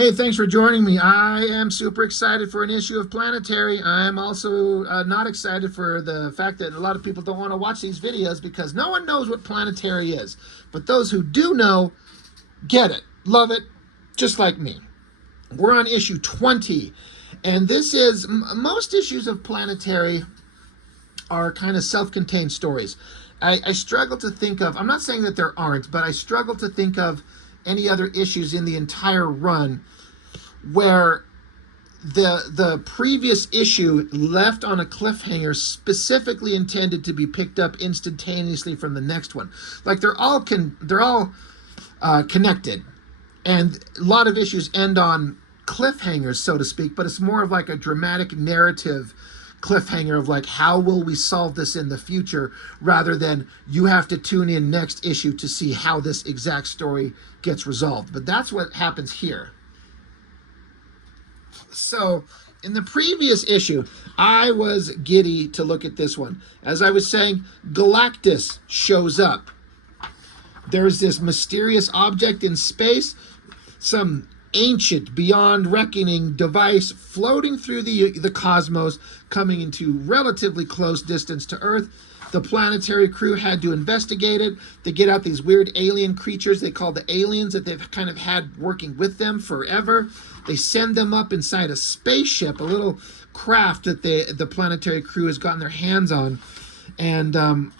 Hey, thanks for joining me. I am super excited for an issue of Planetary. I'm also not excited for the fact that a lot of people don't want to watch these videos because no one knows what Planetary is. But those who do know, get it, love it, just like me. We're on issue 20, and this is, most issues of Planetary are kind of self-contained stories. I struggle to think of, I'm not saying that there aren't, but I struggle to think of any other issues in the entire run where the previous issue left on a cliffhanger specifically intended to be picked up instantaneously from the next one. Like they're all connected, and a lot of issues end on cliffhangers, so to speak, but it's more of like a dramatic narrative cliffhanger of like, how will we solve this in the future, rather than you have to tune in next issue to see how this exact story gets resolved. But that's what happens here. So in the previous issue, I was giddy to look at this one. As I was saying, Galactus shows up. There's this mysterious object in space, some ancient, beyond reckoning device floating through the cosmos, coming into relatively close distance to Earth. The Planetary crew had to investigate it. They get out these weird alien creatures they call the aliens that they've kind of had working with them forever. They send them up inside a spaceship, a little craft that the Planetary crew has gotten their hands on, and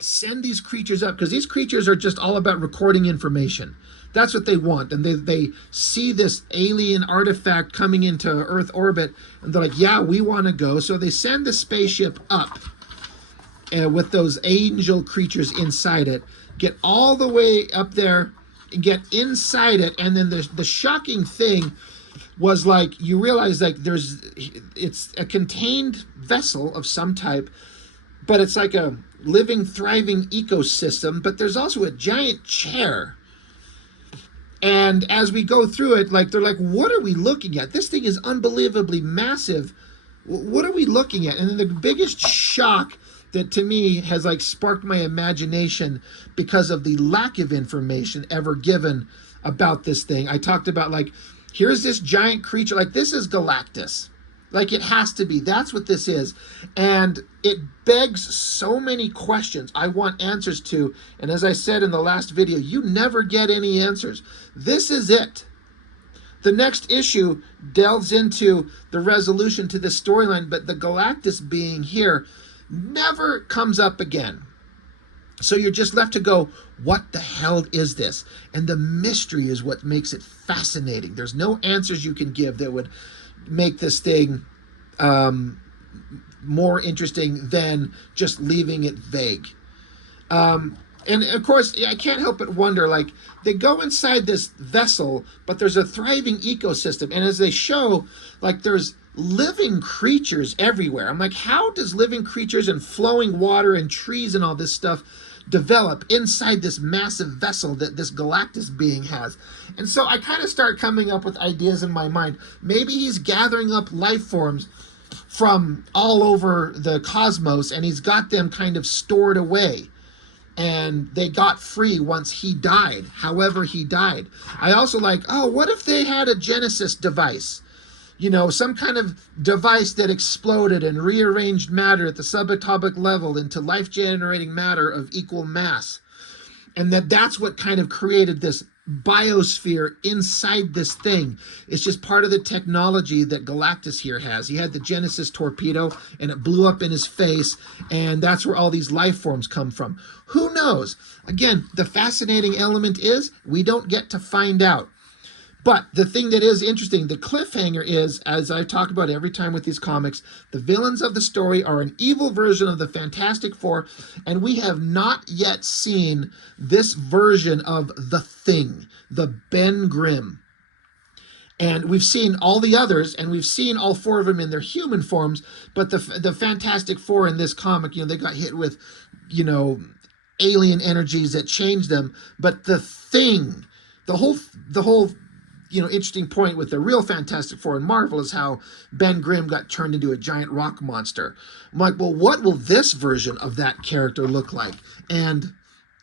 send these creatures up, because these creatures are just all about recording information. That's what they want. And they see this alien artifact coming into Earth orbit, and they're like, yeah, we want to go. So they send the spaceship up with those angel creatures inside it, get all the way up there, and get inside it. And then the shocking thing was, like, you realize, like, it's a contained vessel of some type, but it's like a living, thriving ecosystem. But there's also a giant chair. And as we go through it, like, they're like, what are we looking at? This thing is unbelievably massive. What are we looking at? And then the biggest shock that to me has like sparked my imagination because of the lack of information ever given about this thing. I talked about, like, here's this giant creature, like, this is Galactus. Like, it has to be. That's what this is. And it begs so many questions I want answers to. And as I said in the last video, you never get any answers. This is it. The next issue delves into the resolution to this storyline, but the Galactus being here never comes up again. So you're just left to go, what the hell is this? And the mystery is what makes it fascinating. There's no answers you can give that would make this thing more interesting than just leaving it vague. And of course, I can't help but wonder, like, they go inside this vessel, but there's a thriving ecosystem. And as they show, like, there's living creatures everywhere. I'm like, how does living creatures and flowing water and trees and all this stuff develop inside this massive vessel that this Galactus being has? And so I kind of start coming up with ideas in my mind. Maybe he's gathering up life forms from all over the cosmos, and he's got them kind of stored away, and they got free once he died, however he died. I also like, oh, what if they had a Genesis device? You know, some kind of device that exploded and rearranged matter at the subatomic level into life-generating matter of equal mass. And that's what kind of created this biosphere inside this thing. It's just part of the technology that Galactus here has. He had the Genesis torpedo, and it blew up in his face, and that's where all these life forms come from. Who knows? Again, the fascinating element is we don't get to find out. But the thing that is interesting, the cliffhanger is, as I talk about every time with these comics, the villains of the story are an evil version of the Fantastic Four, and we have not yet seen this version of the Thing, the Ben Grimm. And we've seen all the others, and we've seen all four of them in their human forms, but the Fantastic Four in this comic, you know, they got hit with, you know, alien energies that changed them. But the Thing, the whole you know, interesting point with the real Fantastic Four and Marvel is how Ben Grimm got turned into a giant rock monster. I'm like, well, what will this version of that character look like? And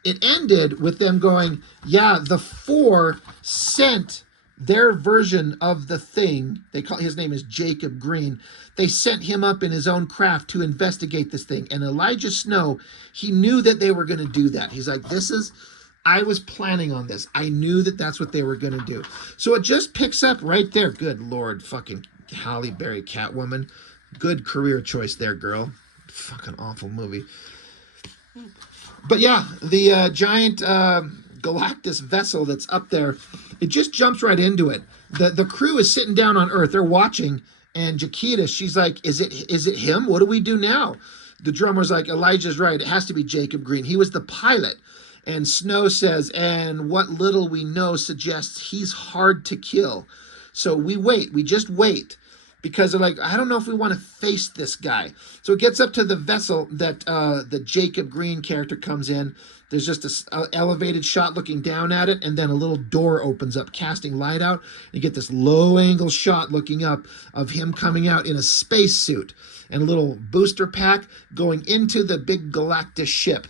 it ended with them going, yeah, the Four sent their version of the thing, they call his name is Jacob Green. They sent him up in his own craft to investigate this thing. And Elijah Snow, he knew that they were going to do that. He's like, I was planning on this. I knew that that's what they were going to do. So it just picks up right there. Good Lord, fucking Halle Berry, Catwoman. Good career choice there, girl. Fucking awful movie. But yeah, the giant Galactus vessel that's up there, it just jumps right into it. The crew is sitting down on Earth. They're watching, and Jaquita, she's like, is it him? What do we do now? The drummer's like, Elijah's right. It has to be Jacob Green. He was the pilot. And Snow says, and what little we know suggests he's hard to kill. So we wait. We just wait. Because they're like, I don't know if we want to face this guy. So it gets up to the vessel that the Jacob Green character comes in. There's just an elevated shot looking down at it, and then a little door opens up, casting light out. You get this low-angle shot looking up of him coming out in a spacesuit and a little booster pack going into the big Galactus ship.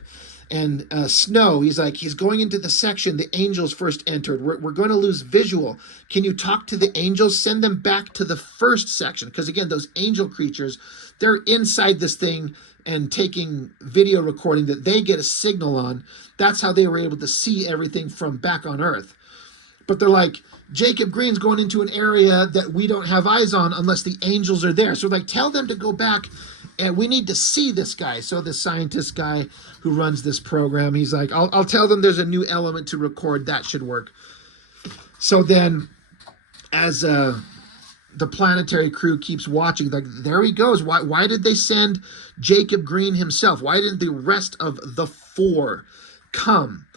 And Snow, he's going into the section the angels first entered. We're going to lose visual. Can you talk to the angels? Send them back to the first section. Because again, those angel creatures, they're inside this thing and taking video recording that they get a signal on. That's how they were able to see everything from back on Earth. But they're like, Jacob Green's going into an area that we don't have eyes on unless the angels are there. So like, tell them to go back. And we need to see this guy. So the scientist guy who runs this program, he's like, I'll tell them there's a new element to record. That should work. So then as the Planetary crew keeps watching, like, there he goes. Why did they send Jacob Green himself? Why didn't the rest of the four come?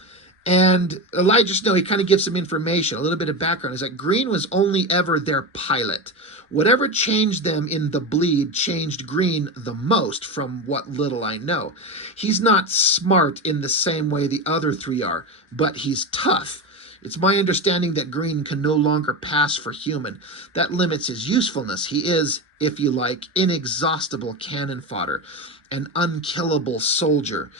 And Elijah Snow, he kind of gives some information, a little bit of background. He's like, Green was only ever their pilot. Whatever changed them in the bleed changed Green the most, from what little I know. He's not smart in the same way the other three are, but he's tough. It's my understanding that Green can no longer pass for human. That limits his usefulness. He is, if you like, inexhaustible cannon fodder, an unkillable soldier.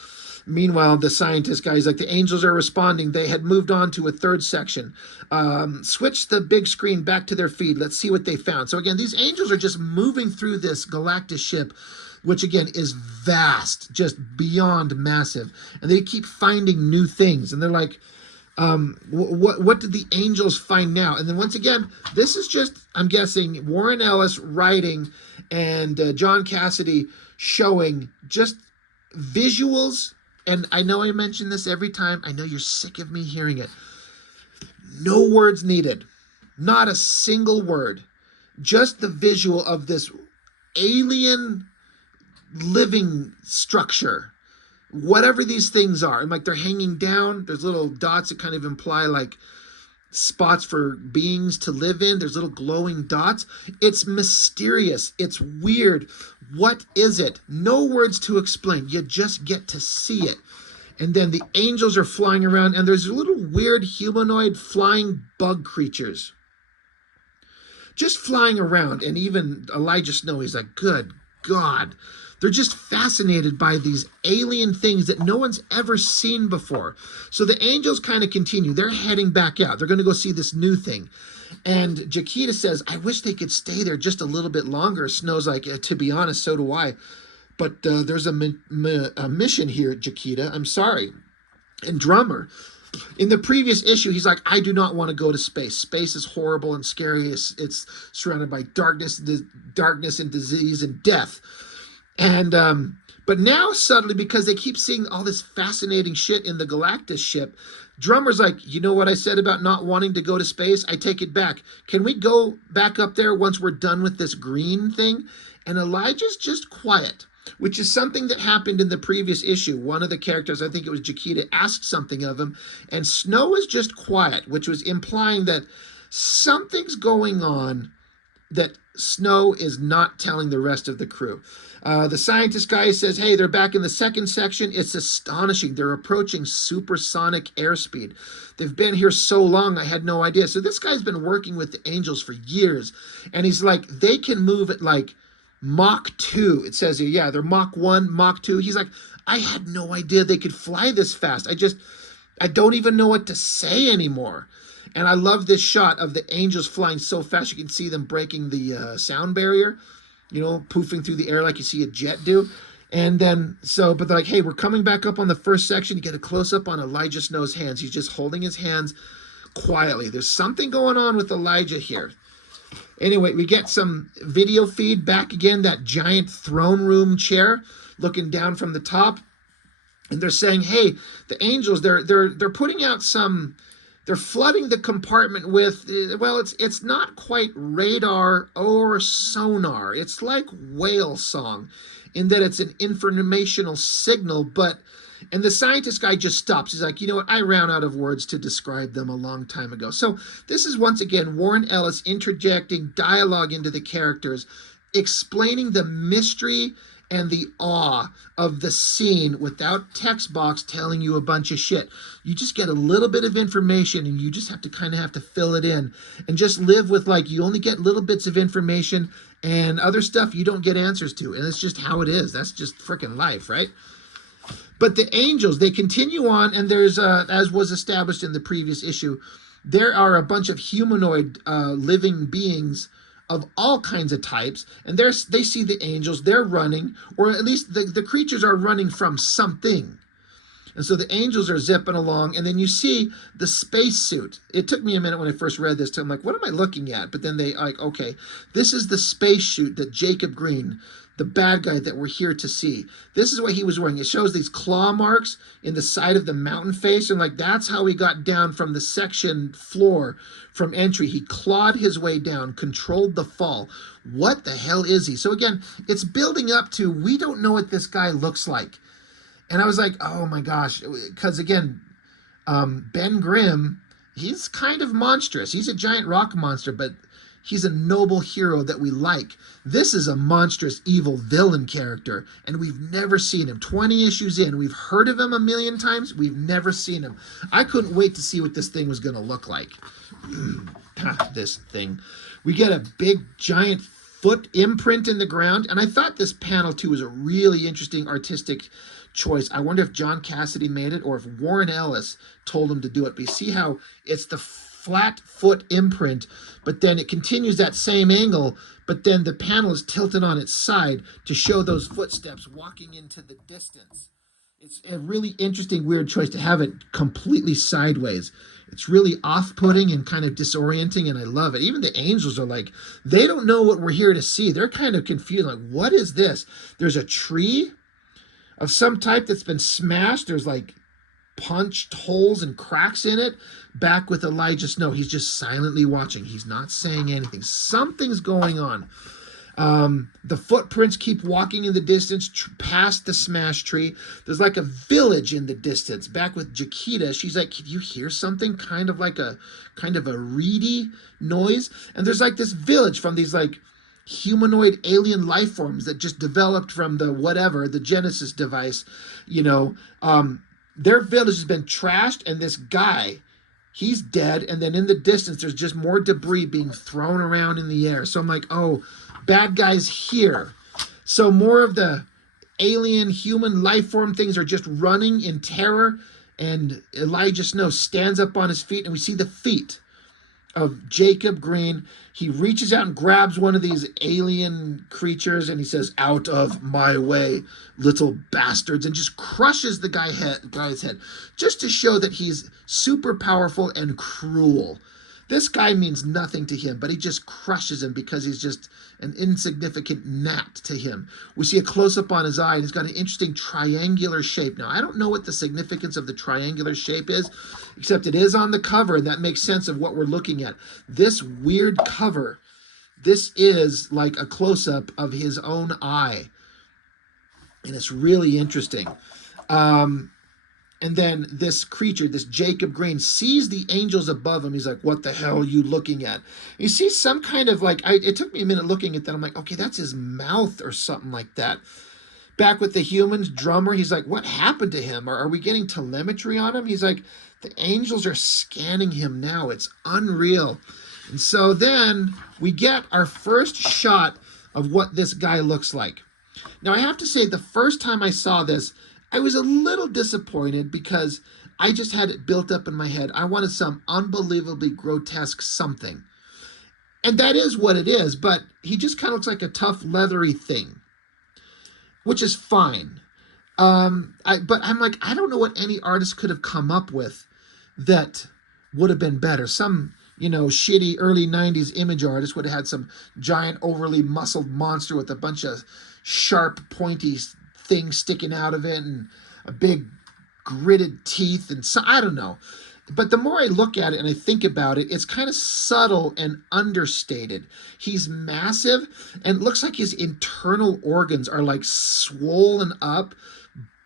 Meanwhile, the scientist guy is like, the angels are responding. They had moved on to a third section. Switch the big screen back to their feed. Let's see what they found. So again, these angels are just moving through this Galactus ship, which again is vast, just beyond massive. And they keep finding new things. And they're like, what did the angels find now? And then once again, this is just, I'm guessing, Warren Ellis writing and John Cassidy showing just visuals. And I know I mention this every time. I know you're sick of me hearing it. No words needed. Not a single word. Just the visual of this alien living structure. Whatever these things are. And like, they're hanging down. There's little dots that kind of imply like spots for beings to live in. There's little glowing dots. It's mysterious. It's weird. What is it? No words to explain. You just get to see it. And then the angels are flying around, and there's little weird humanoid flying bug creatures just flying around. And even Elijah Snow, he's like, good God. They're just fascinated by these alien things that no one's ever seen before. So the angels kind of continue. They're heading back out. They're going to go see this new thing. And Jaquita says, I wish they could stay there just a little bit longer. Snow's like, to be honest, so do I. But there's a mission here, Jaquita. I'm sorry. And Drummer, in the previous issue, he's like, I do not want to go to space. Space is horrible and scary. It's surrounded by darkness and disease and death. And but now suddenly, because they keep seeing all this fascinating shit in the Galactus ship, Drummer's like, you know what I said about not wanting to go to space? I take it back. Can we go back up there once we're done with this green thing? And Elijah's just quiet, which is something that happened in the previous issue. One of the characters, I think it was Jaquita, asked something of him, and Snow is just quiet, which was implying that something's going on that Snow is not telling the rest of the crew. The scientist guy says, hey, they're back in the second section. It's astonishing. They're approaching supersonic airspeed. They've been here so long, I had no idea. So this guy's been working with the angels for years. And he's like, they can move at like Mach 2. It says here, yeah, they're Mach 1, Mach 2. He's like, I had no idea they could fly this fast. I don't even know what to say anymore. And I love this shot of the angels flying so fast you can see them breaking the sound barrier, you know, poofing through the air like you see a jet do. And then, but they're like, hey, we're coming back up on the first section. You get a close-up on Elijah Snow's hands. He's just holding his hands quietly. There's something going on with Elijah here. Anyway, we get some video feed back again, that giant throne room chair looking down from the top. And they're saying, hey, the angels, they're putting out some, they're flooding the compartment with, well, it's not quite radar or sonar. It's like whale song in that it's an informational signal, and the scientist guy just stops. He's like, you know what? I ran out of words to describe them a long time ago. So this is once again Warren Ellis interjecting dialogue into the characters, explaining the mystery and the awe of the scene without text box telling you a bunch of shit. You just get a little bit of information and you just have to fill it in and just live with, like, you only get little bits of information and other stuff you don't get answers to. And it's just how it is. That's just freaking life, right? But the angels, they continue on, and there's, as was established in the previous issue, there are a bunch of humanoid living beings of all kinds of types, and they see the angels, they're running, or at least the creatures are running from something. And so the angels are zipping along, and then you see the spacesuit. It took me a minute when I first read this, I'm like, what am I looking at? But then they like, okay, this is the spacesuit that Jacob Green, the bad guy that we're here to see. This is what he was wearing. It shows these claw marks in the side of the mountain face, and like that's how he got down from the section floor from entry. He clawed his way down, controlled the fall. What the hell is he? So again, it's building up to, we don't know what this guy looks like. And I was like, oh my gosh, because again, Ben Grimm, he's kind of monstrous. He's a giant rock monster, but he's a noble hero that we like. This is a monstrous, evil villain character, and we've never seen him. 20 issues in, we've heard of him a million times. We've never seen him. I couldn't wait to see what this thing was going to look like. This thing. We get a big, giant foot imprint in the ground, and I thought this panel, too, was a really interesting artistic choice. I wonder if John Cassidy made it or if Warren Ellis told him to do it. But you see how it's the flat foot imprint, but then it continues that same angle, but then the panel is tilted on its side to show those footsteps walking into the distance. It's a really interesting, weird choice to have it completely sideways. It's really off-putting and kind of disorienting, and I love it. Even the angels are like, they don't know what we're here to see. They're kind of confused, like, what is this? There's a tree of some type that's been smashed. There's like punched holes and cracks in it. Back with Elijah Snow, he's just silently watching. He's not saying anything. Something's going on. The footprints keep walking in the distance past the smashed tree. There's like a village in the distance. Back with Jaquita, she's like, can you hear something? Kind of a reedy noise. And there's like this village from these like humanoid alien life forms that just developed from the Genesis device, their village has been trashed, and this guy, he's dead, and then in the distance there's just more debris being thrown around in the air. So I'm like, oh, bad guys here. So more of the alien human life form things are just running in terror, and Elijah Snow stands up on his feet, and we see the feet of Jacob Green. He reaches out and grabs one of these alien creatures, and he says, out of my way, little bastards, and just crushes the guy's head, just to show that he's super powerful and cruel. This guy means nothing to him, but he just crushes him because he's just an insignificant gnat to him. We see a close-up on his eye, and he's got an interesting triangular shape. Now, I don't know what the significance of the triangular shape is, except it is on the cover, and that makes sense of what we're looking at. This weird cover, this is like a close-up of his own eye, and it's really interesting. And then this creature, this Jacob Green, sees the angels above him. He's like, what the hell are you looking at? You see some kind of like, it took me a minute looking at that. I'm like, okay, that's his mouth or something like that. Back with the humans, Drummer, he's like, what happened to him? Are we getting telemetry on him? He's like, the angels are scanning him now. It's unreal. And so then we get our first shot of what this guy looks like. Now, I have to say, the first time I saw this, I was a little disappointed because I just had it built up in my head. I wanted some unbelievably grotesque something. And that is what it is, but he just kind of looks like a tough, leathery thing, which is fine. But I'm like, I don't know what any artist could have come up with that would have been better. Some, shitty early 90s image artist would have had some giant, overly muscled monster with a bunch of sharp, pointy things sticking out of it and a big gritted teeth. And so, I don't know. But the more I look at it and I think about it, it's kind of subtle and understated. He's massive and it looks like his internal organs are like swollen up,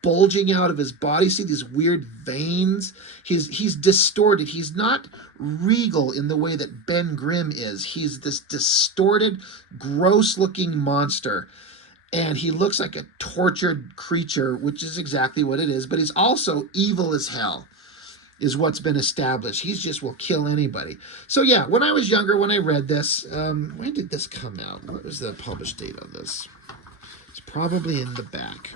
bulging out of his body. See these weird veins? He's distorted. He's not regal in the way that Ben Grimm is. He's this distorted, gross-looking monster. And he looks like a tortured creature, which is exactly what it is. But he's also evil as hell, is what's been established. He's just will kill anybody. So yeah, when I was younger, when I read this, when did this come out? What was the published date on this? It's probably in the back.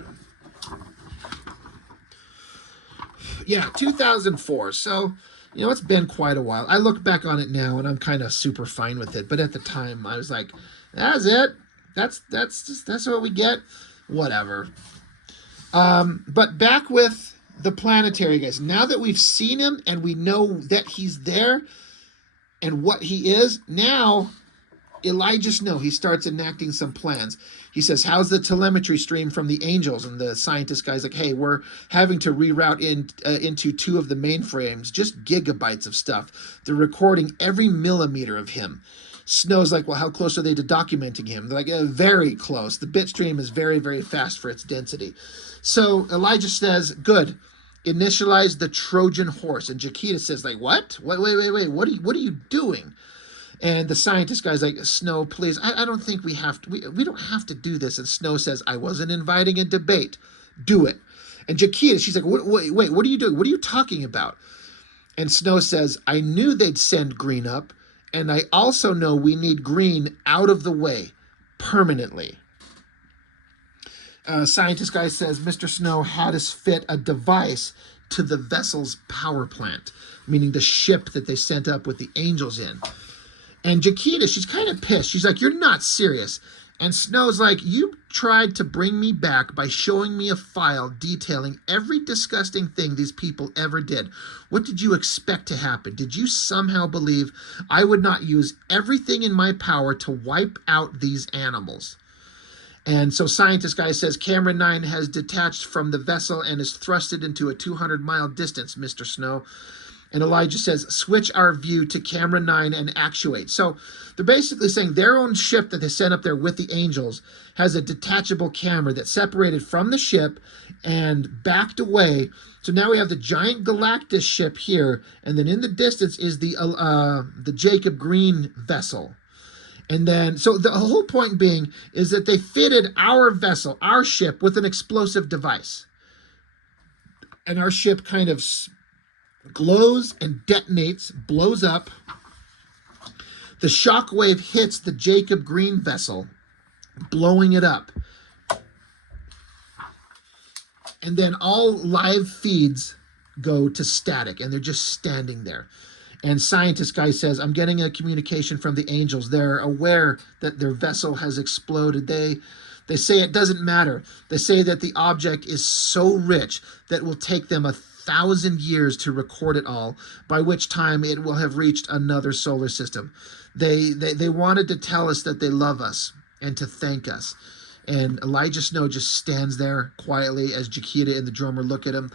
Yeah, 2004. So, it's been quite a while. I look back on it now and I'm kind of super fine with it. But at the time I was like, that's it. That's what we get. Whatever. But back with the Planetary, guys. Now that we've seen him and we know that he's there and what he is, now Elijah Snow, he starts enacting some plans. He says, how's the telemetry stream from the angels? And the scientist guy's like, hey, we're having to reroute into 2 of the mainframes, just gigabytes of stuff. They're recording every millimeter of him. Snow's like, well, how close are they to documenting him? They're like, very close. The bit stream is very, very fast for its density. So Elijah says, good, initialize the Trojan horse. And Jaquita says, like, what? Wait, what are you doing? And the scientist guy's like, Snow, please, I don't think we have to, we don't have to do this. And Snow says, I wasn't inviting a debate. Do it. And Jaquita, she's like, wait, what are you doing? What are you talking about? And Snow says, I knew they'd send Green up. And I also know we need Green out of the way permanently. Scientist guy says, Mr. Snow had us fit a device to the vessel's power plant, meaning the ship that they sent up with the angels in. And Jaquita, she's kind of pissed. She's like, you're not serious. And Snow's like, you tried to bring me back by showing me a file detailing every disgusting thing these people ever did. What did you expect to happen? Did you somehow believe I would not use everything in my power to wipe out these animals? And so scientist guy says, Camera 9 has detached from the vessel and is thrusted into a 200-mile distance, Mr. Snow. And Elijah says, switch our view to Camera 9 and actuate. So they're basically saying their own ship that they sent up there with the angels has a detachable camera that's separated from the ship and backed away. So now we have the giant Galactus ship here. And then in the distance is the Jacob Green vessel. And then, so the whole point being is that they fitted our vessel, our ship, with an explosive device. And our ship kind of glows and detonates, blows up. The shockwave hits the Jacob Green vessel, blowing it up. And then all live feeds go to static, and they're just standing there. And scientist guy says, I'm getting a communication from the angels. They're aware that their vessel has exploded. They say it doesn't matter. They say that the object is so rich that it will take them 1,000 years to record it all, by which time it will have reached another solar system. They wanted to tell us that they love us and to thank us. And Elijah Snow just stands there quietly as Jaquita and the drummer look at him.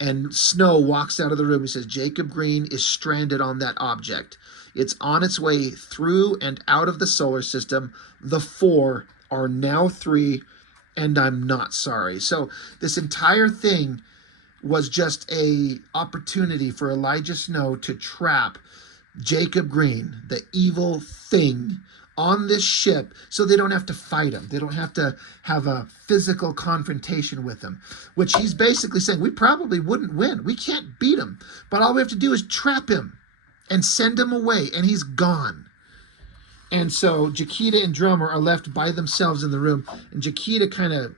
And Snow walks out of the room. He says, Jacob Green is stranded on that object. It's on its way through and out of the solar system. The 4 are now 3, and I'm not sorry. So this entire thing was just a opportunity for Elijah Snow to trap Jacob Green, the evil thing, on this ship so they don't have to fight him. They don't have to have a physical confrontation with him, which he's basically saying, we probably wouldn't win. We can't beat him, but all we have to do is trap him and send him away, and he's gone. And so Jaquita and drummer are left by themselves in the room, and Jaquita kind of,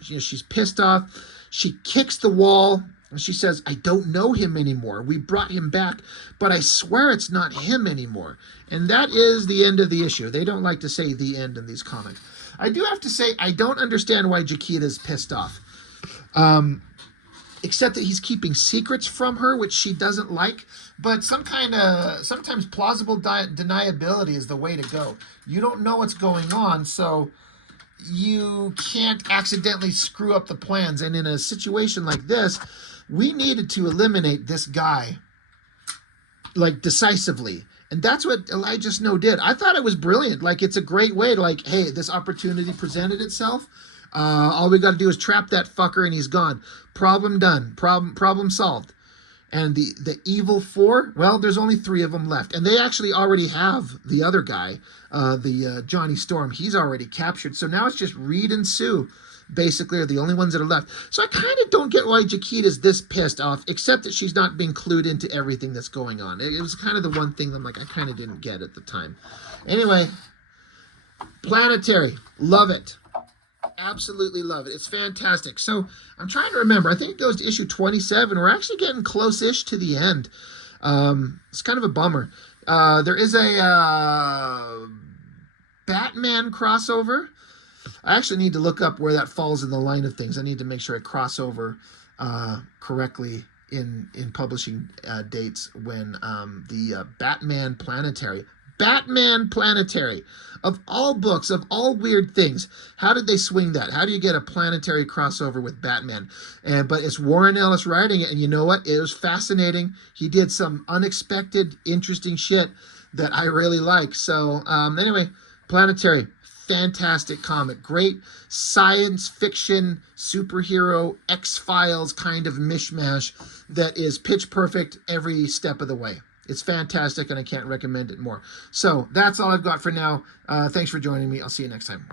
she's pissed off. She kicks the wall And she says, I don't know him anymore. We brought him back, but I swear it's not him anymore. And that is the end of the issue. They don't like to say the end in these comics. I do have to say, I don't understand why Jaquita's pissed off. Except that he's keeping secrets from her, which she doesn't like. But sometimes plausible deniability is the way to go. You don't know what's going on, so you can't accidentally screw up the plans. And in a situation like this, we needed to eliminate this guy, like, decisively. And that's what Elijah Snow did. I thought it was brilliant. Like, it's a great way to, like, hey, this opportunity presented itself. All we got to do is trap that fucker and he's gone. Problem done. Problem solved. And the evil four, well, there's only 3 of them left. And they actually already have the other guy, the Johnny Storm. He's already captured. So now it's just Reed and Sue, basically, are the only ones that are left. So I kind of don't get why Jaquita's this pissed off, except that she's not being clued into everything that's going on. It was kind of the one thing that I'm like, I kind of didn't get at the time. Anyway, Planetary. Love it. Absolutely love it. It's fantastic. So I'm trying to remember. I think it goes to issue 27. We're actually getting close-ish to the end. It's kind of a bummer. There is a Batman crossover. I actually need to look up where that falls in the line of things. I need to make sure I cross over correctly in publishing dates when the Batman Planetary, of all books, of all weird things, how did they swing that? How do you get a planetary crossover with Batman? But it's Warren Ellis writing it, and you know what? It was fascinating. He did some unexpected, interesting shit that I really like. So anyway, Planetary, fantastic comic. Great science fiction, superhero, X-Files kind of mishmash that is pitch perfect every step of the way. It's fantastic, and I can't recommend it more. So that's all I've got for now. Thanks for joining me. I'll see you next time.